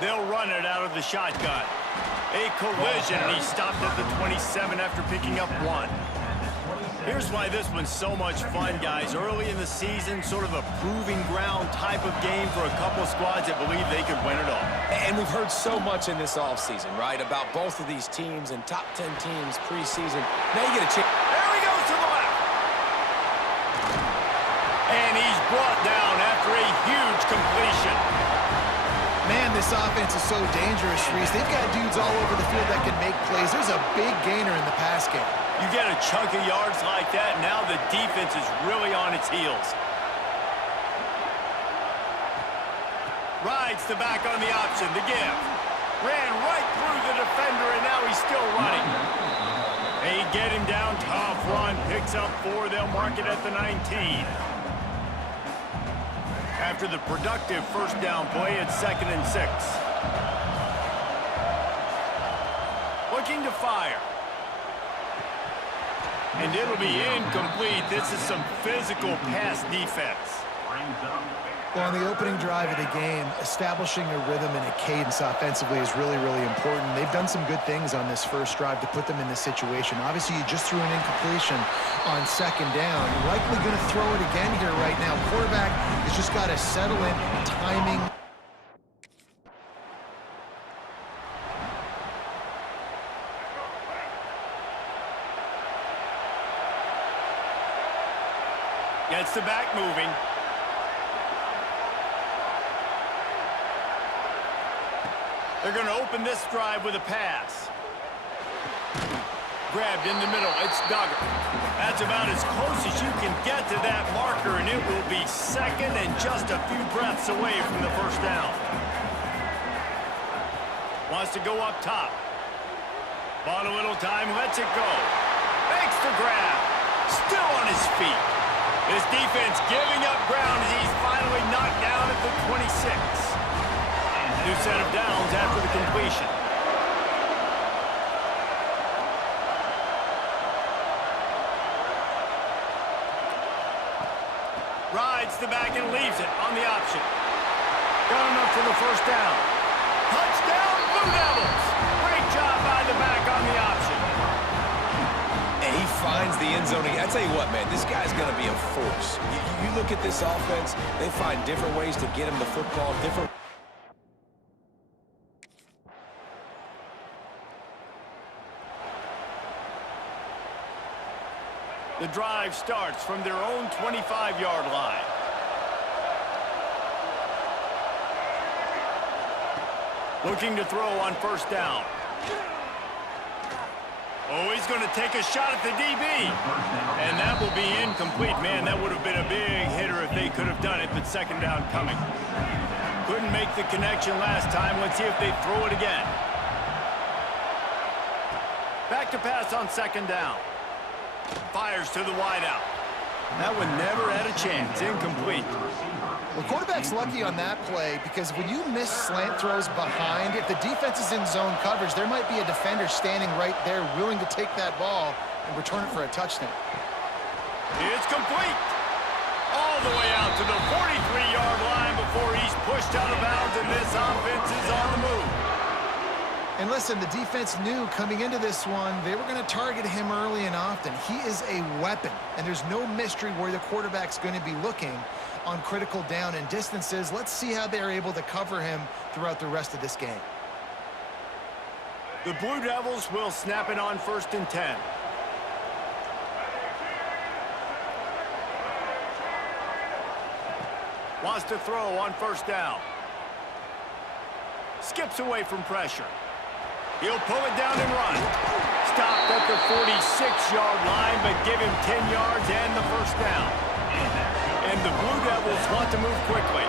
They'll run it out of the shotgun. A collision, and he stopped at the 27 after picking up 1. Here's why this one's so much fun, guys. Early in the season, sort of a proving ground type of game for a couple squads that believe they could win it all. And we've heard so much in this offseason, right, about both of these teams and top 10 teams preseason. Now you get a chance. There he goes to the left. And he's brought down after a huge completion. Man, this offense is so dangerous, Reese. They've got dudes all over the field that can make plays. There's a big gainer in the pass game. You get a chunk of yards like that, now the defense is really on its heels. Rides the back on the option, the give. Ran right through the defender, and now he's still running. They get him down, tough run, picks up 4, they'll mark it at the 19. After the productive first down play, it's 2nd and 6. Looking to fire. And it'll be incomplete. This is some physical pass defense. Well, on the opening drive of the game, establishing a rhythm and a cadence offensively is really, really important. They've done some good things on this first drive to put them in this situation. Obviously, you just threw an incompletion on 2nd down. You're likely going to throw it again here right now. Quarterback has just got to settle in, timing. Gets the back moving. They're going to open this drive with a pass. Grabbed in the middle. It's Duggar. That's about as close as you can get to that marker, and it will be 2nd and just a few breaths away from the first down. Wants to go up top. Bought a little time, lets it go. Makes the grab. Still on his feet. This defense giving up ground as he's finally knocked down at the 26. New set of downs after the completion. Rides the back and leaves it on the option. Got enough for the first down. Touchdown, Blue Devils! Great job by the back on the option. And he finds the end zone. I tell you what, man, this guy's going to be a force. You look at this offense, they find different ways to get him the football, different. The drive starts from their own 25-yard line. Looking to throw on first down. Oh, he's going to take a shot at the DB. And that will be incomplete. Man, that would have been a big hitter if they could have done it, but 2nd down coming. Couldn't make the connection last time. Let's see if they throw it again. Back to pass on 2nd down. Fires to the wideout. That one never had a chance. Incomplete. Well, quarterback's lucky on that play because when you miss slant throws behind, if the defense is in zone coverage, there might be a defender standing right there willing to take that ball and return it for a touchdown. It's complete. All the way out to the 43-yard line before he's pushed out of bounds, and this offense is on the move. And listen, the defense knew coming into this one, they were going to target him early and often. He is a weapon, and there's no mystery where the quarterback's going to be looking on critical down and distances. Let's see how they're able to cover him throughout the rest of this game. The Blue Devils will snap it on 1st and 10. Wants to throw on first down. Skips away from pressure. He'll pull it down and run. Stopped at the 46-yard line, but give him 10 yards and the first down. And the Blue Devils want to move quickly.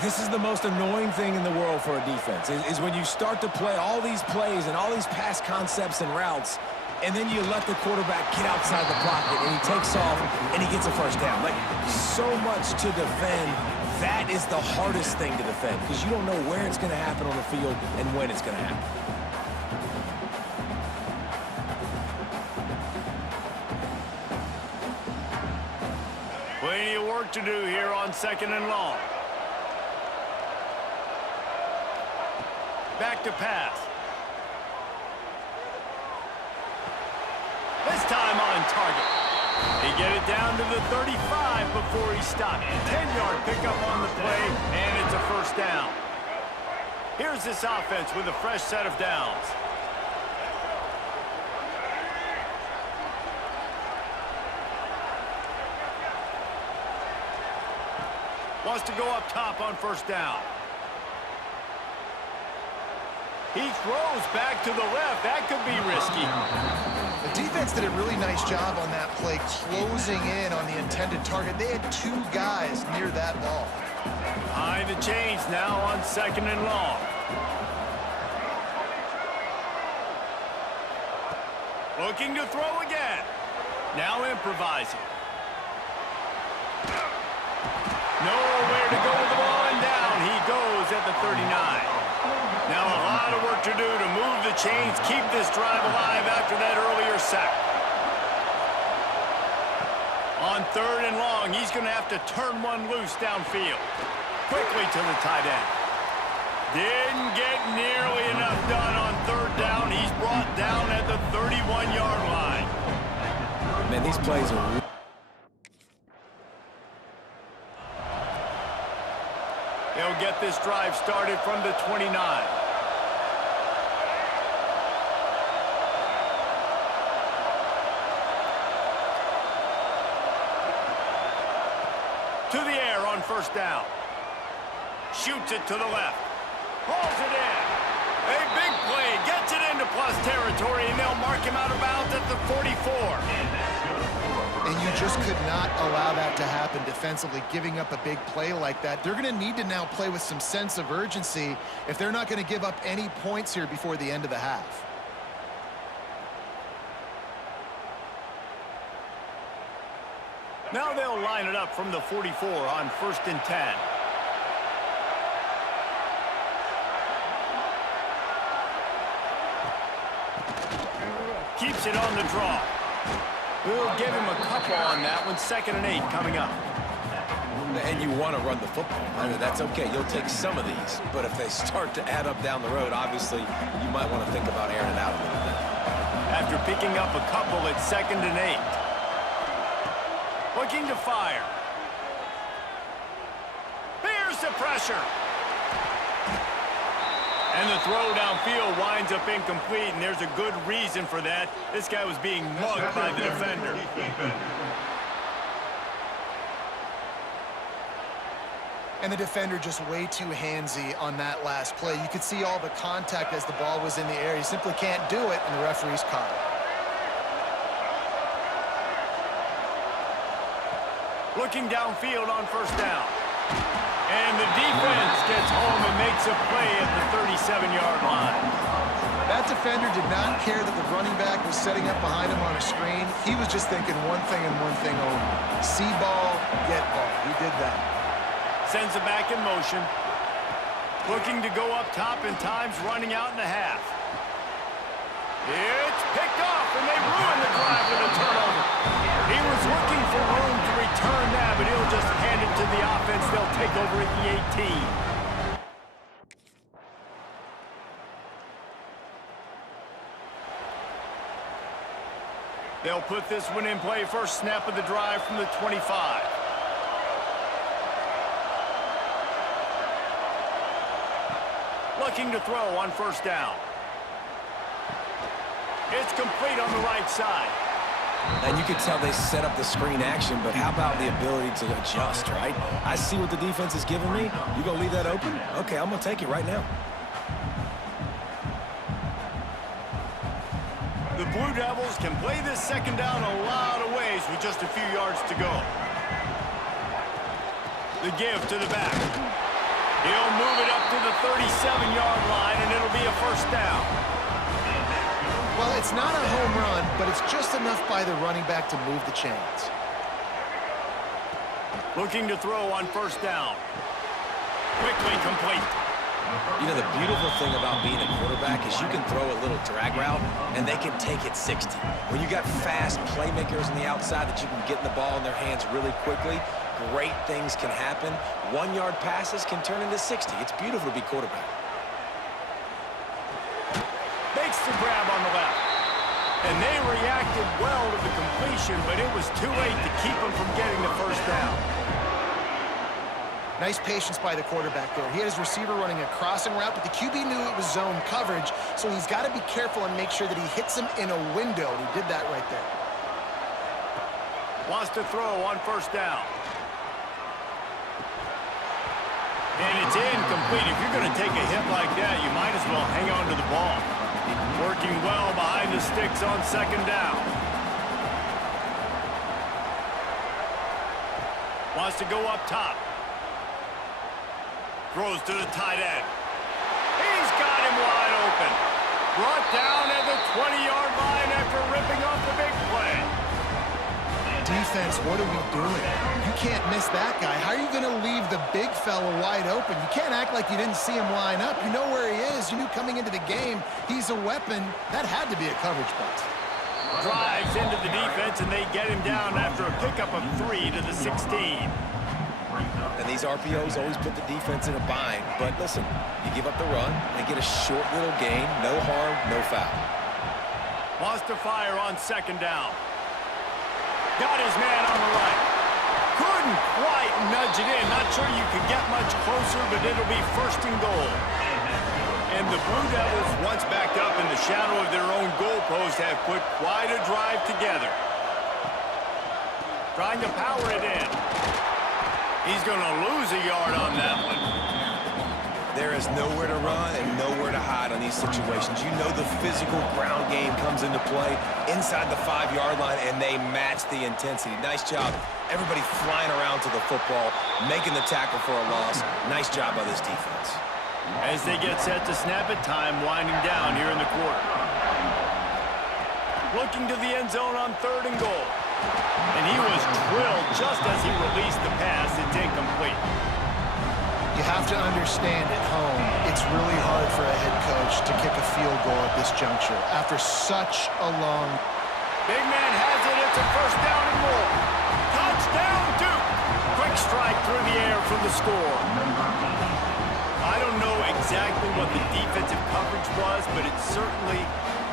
This is the most annoying thing in the world for a defense, is when you start to play all these plays and all these pass concepts and routes, and then you let the quarterback get outside the pocket, and he takes off, and he gets a first down. Like, so much to defend. That is the hardest thing to defend, because you don't know where it's going to happen on the field and when it's going to happen. Plenty of work to do here on 2nd and long. back to pass. This time on target. They get it down to the 35 before he stopped. 10-yard pickup on the play, and it's a first down. Here's this offense with a fresh set of downs. Wants to go up top on first down. He throws back to the left. That could be risky. The defense did a really nice job on that play, closing in on the intended target. They had two guys near that ball. Behind the chains now on second and long. Looking to throw again. Now improvising. Nowhere to go with the ball, and down he goes at the 39. Now a lot of work to do to move the chains, keep this drive alive after that earlier sack. On third and long, he's going to have to turn one loose downfield. Quickly to the tight end. Didn't get nearly enough done on third down. He's brought down at the 31-yard line. Man, these plays are... They'll get this drive started from the 29. To the air on first down. Shoots it to the left. Hauls it in. A big play. Gets it into plus territory, and they'll mark him out of bounds at the 44. And you just could not allow that to happen defensively, giving up a big play like that. They're going to need to now play with some sense of urgency if they're not going to give up any points here before the end of the half. Now they'll line it up from the 44 on first and 10. Keeps it on the draw. We'll give him a couple on that one. 2nd and 8 coming up. And you want to run the football. I mean, that's okay. You'll take some of these. But if they start to add up down the road, obviously, you might want to think about airing it out a little bit. After picking up a couple, it's 2nd and 8. Looking to fire. Bears the pressure. And the throw downfield winds up incomplete, and there's a good reason for that. This guy was being mugged by the defender. And the defender just way too handsy on that last play. You could see all the contact as the ball was in the air. He simply can't do it, and the referee's caught it. Looking downfield on first down. And the defense gets home and makes a play at the 37-yard line. That defender did not care that the running back was setting up behind him on a screen. He was just thinking one thing and one thing only. See ball, get ball. He did that. Sends it back in motion. Looking to go up top, and time's running out in the half. It's picked off, and they ruin the drive with a turnover. He was looking for room to return that, but he'll just hand it to the offense. They'll take over at the 18. They'll put this one in play. First snap of the drive from the 25. Looking to throw on first down. It's complete on the right side. And you can tell they set up the screen action, but how about the ability to adjust, right? I see what the defense is giving me. You gonna leave that open? Okay, I'm gonna take it right now. The Blue Devils can play this second down a lot of ways with just a few yards to go. The give to the back. He'll move it up to the 37-yard line, and it'll be a first down. Well, it's not a home run, but it's just enough by the running back to move the chains. Looking to throw on first down. Quickly complete. You know, the beautiful thing about being a quarterback is you can throw a little drag route, and they can take it 60. When you got fast playmakers on the outside that you can get the ball in their hands really quickly, great things can happen. 1-yard passes can turn into 60. It's beautiful to be quarterback. Makes the grab on the left. And they reacted well to the completion, but it was too late to keep them from getting the first down. Nice patience by the quarterback there. He had his receiver running a crossing route, but the QB knew it was zone coverage, so he's got to be careful and make sure that he hits him in a window. He did that right there. Wants to throw on first down. And it's incomplete. If you're going to take a hit like that, you might as well hang on to the ball. Working well behind the sticks on second down. Wants to go up top. Throws to the tight end. He's got him wide open. Brought down at the 20-yard line after ripping off the big play. Defense, what are we doing? You can't miss that guy. How are you going to leave the big fella wide open? You can't act like you didn't see him line up. You know where he is. You knew coming into the game he's a weapon. That had to be a coverage bust. Drives into the defense, and they get him down after a pickup of 3 to the 16. And these RPOs always put the defense in a bind. But listen, you give up the run, they get a short little gain, no harm, no foul. Wants to fire on second down. Got his man on the right. Couldn't quite nudge it in. Not sure you could get much closer, but it'll be first and goal. And the Blue Devils, once backed up in the shadow of their own goalpost, have put quite a drive together. Trying to power it in. He's going to lose a yard on that one. There is nowhere to run and nowhere to hide on these situations. You know the physical ground game comes into play inside the 5-yard line, and they match the intensity. Nice job. Everybody flying around to the football, making the tackle for a loss. Nice job by this defense. As they get set to snap it, time winding down here in the quarter. Looking to the end zone on third and goal. And he was drilled just as he released the pass. It's incomplete. You have to understand at home, it's really hard for a head coach to kick a field goal at this juncture after such a long... Big man has it. It's a first down and more. Touchdown, Duke. Quick strike through the air for the score. I don't know exactly what the defensive coverage was, but it certainly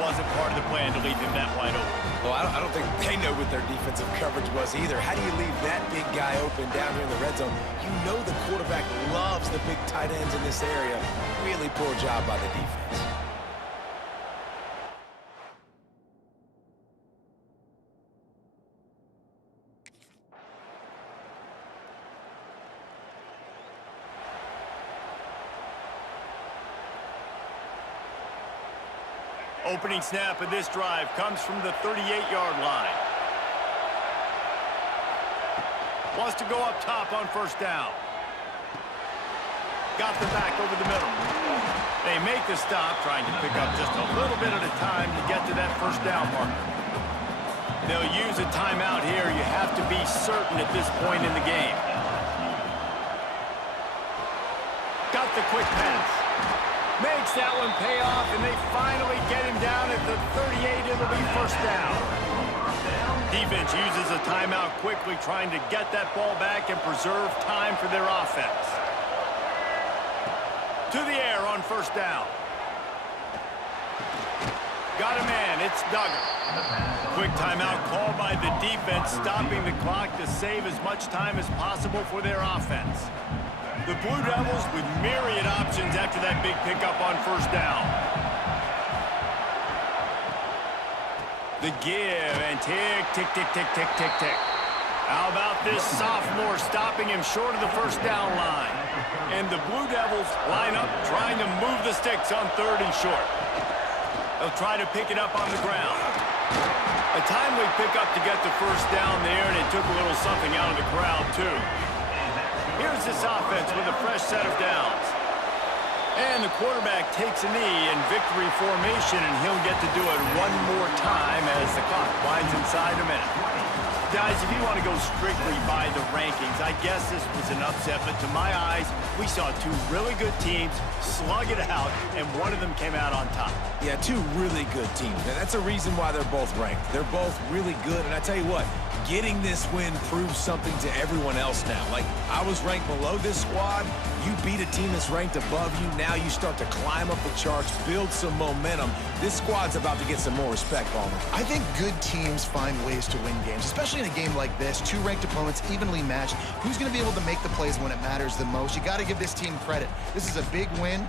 wasn't part of the plan to leave him that wide open. Well, I don't think they know what their defensive coverage was either. How do you leave that big guy open down here in the red zone? You know the quarterback loves the big tight ends in this area. Really poor job by the defense. Opening snap of this drive comes from the 38-yard line. Wants to go up top on first down. Got the back over the middle. They make the stop, trying to pick up just a little bit at a time to get to that first down marker. They'll use a timeout here. You have to be certain at this point in the game. Got the quick pass. Makes that one pay off, and they finally get him down at the 38. It'll be first down. Defense uses a timeout quickly, trying to get that ball back and preserve time for their offense. To the air on first down. Got a man. It's Duggar. Quick timeout called by the defense, stopping the clock to save as much time as possible for their offense. The Blue Devils with myriad options after that big pickup on first down. The give and tick, tick, tick, tick, tick, tick, tick. How about this sophomore stopping him short of the first down line? And the Blue Devils line up trying to move the sticks on third and short. They'll try to pick it up on the ground. A timely pickup to get the first down there, and it took a little something out of the crowd, too. Here's this offense with a fresh set of downs. And the quarterback takes a knee in victory formation, and he'll get to do it one more time as the clock winds inside a minute. Guys, if you want to go strictly by the rankings, I guess this was an upset, but to my eyes, we saw two really good teams slug it out, and one of them came out on top. Yeah, two really good teams. And that's a reason why they're both ranked. They're both really good, and I tell you what, getting this win proves something to everyone else now. Like, I was ranked below this squad. You beat a team that's ranked above you. Now you start to climb up the charts, build some momentum. This squad's about to get some more respect, Palmer. I think good teams find ways to win games, especially in a game like this. Two ranked opponents, evenly matched. Who's going to be able to make the plays when it matters the most? You got to give this team credit. This is a big win.